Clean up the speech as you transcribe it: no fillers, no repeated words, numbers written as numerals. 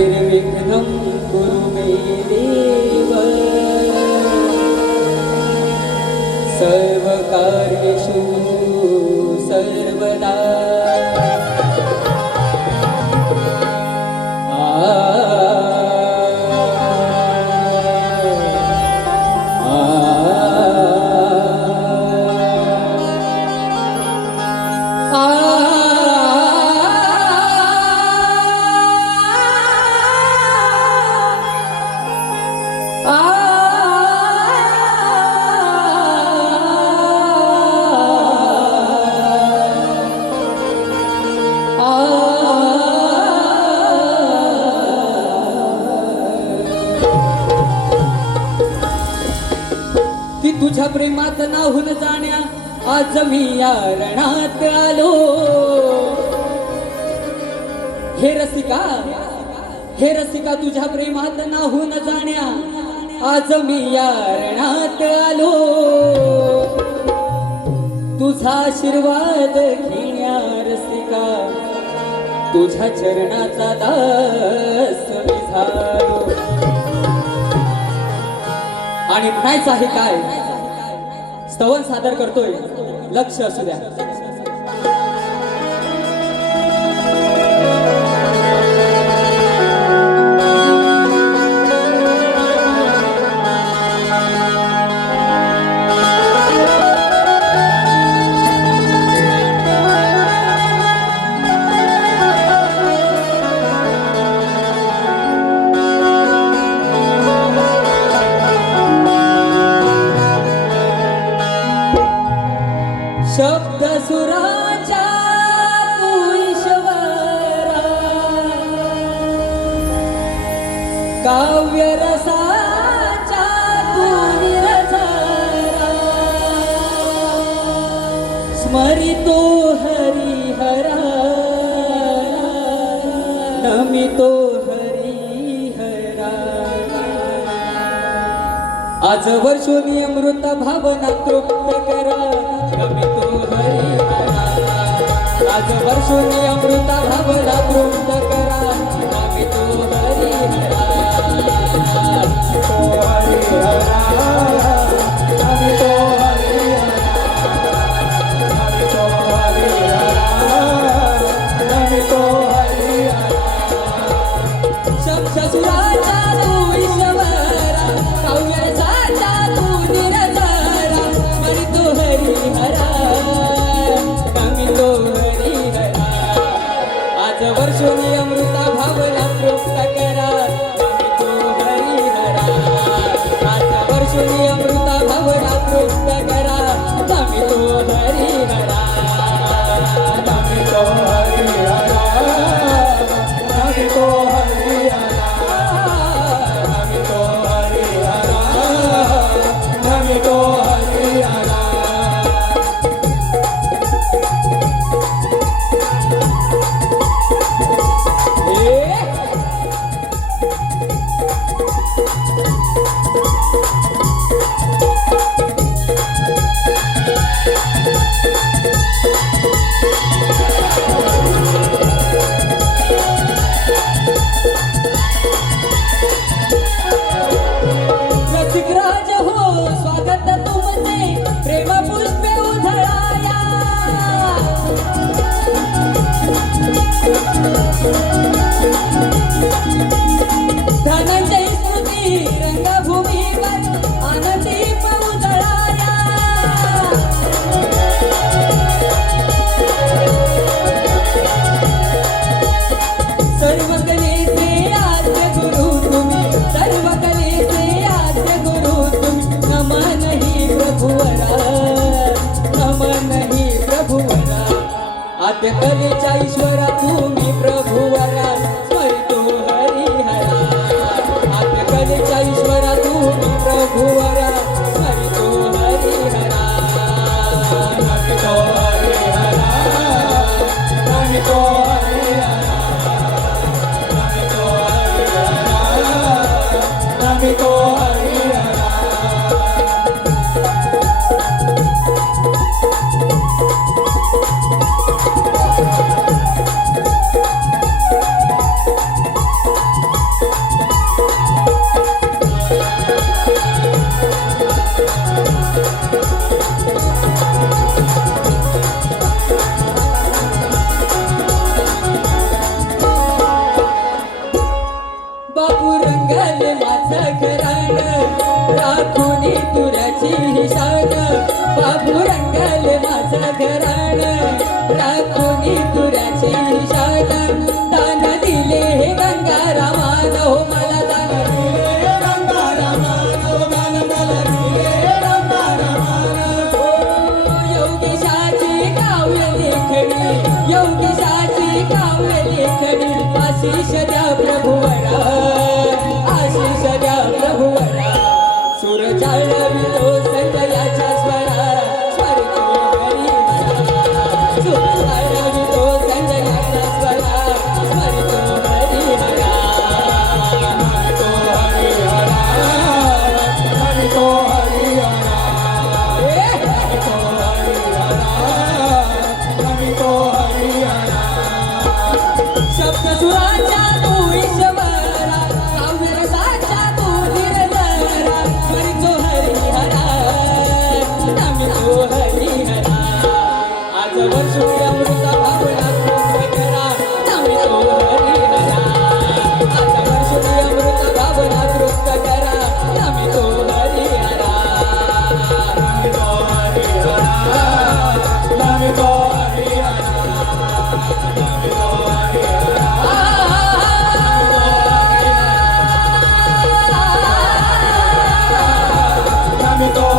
निर्विघ्नं कुरु मे देव सर्वकार्येषु सर्वदा तुझ्या प्रेमात नाहून जाण्या आज मी या रणात आलो हे रसिका तुझ्या प्रेमात नाहून जाण्या आज मी या रणात आलो तुझा आशीर्वाद घेण्या रसिका तुझ्या चरणाचा दास मी झालो आणि म्हणायचं आहे काय स्तवन सादर करतोय लक्ष असू द्या शब्द सुराचा तू ईश्वरा काव्य रसाचा तू निरझरा स्मरितो हरिहरा नमितो हरिहरा आज वर्षोनी अमृत भावना तृप्त करा नमितो हरिहरा आज वर्षोनी अमृत भावना तृप्त करा नमितो हरिहरा नमितो हरिहरा नमितो हरिहरा नमितो हरिहरा शब्द सुराचा तू ईश्वरा काव्यरसाचा तू निरझरा स्मरितो हरिहरा नमितो हरिहरा आज वर्षोनी अमृता भावना तृप्त करा नमितो हरिहरा आज वर्षोनी अमृता भावना तृप्त करा नमितो हरिहरा नमितो हरिहरा नमितो हरिहरा नमितो हरिहरा नमितो हरिहरा रसिकराज हो स्वागत तुमचे प्रेम पुष्पे उधळाया धनंजय स्मृती रंगभूमीवर आनंदीप उधळाया सर्व कलेचे आद्य गुरु तुम्ही सर्व कलेचे आद्य गुरु तुम्ही नमन ही प्रभुवरा नमन ही प्रभुवरा आद्य कलेच्या ईश्वरा तुम्ही प्रभुवरा स्मरितो हरिहरा आद्य कलेच्या ईश्वरा तुम्ही प्रभुवरा स्मरितो हरिहरा नमितो हरिहरा नमितो हरिहरा नमितो हरिहरा आशीष द्या प्रभुवरा आशीष द्या प्रभुवरा सुर जाळवितो संजयाच्या स्वरा स्वर्गो हरी हरा सुर जाळवितो संजयाच्या स्वरा स्वर्गो हरी हरा हरितो हरि हरा हरितो हरि हरा सप्तसुराच्या तू ईश्वरा काव्यरसाच्या तू निर्धरा स्वर्गो हरी हरा नमितो हरी हरा आज वर्षोय अमृत भावना कृत करा नमितो हरी हरा आज वर्षोय अमृत भावना कृत करा नमितो हरी हरा नमितो हरि हरा नमितो हरि हरा नमितो हरि हरा नमितो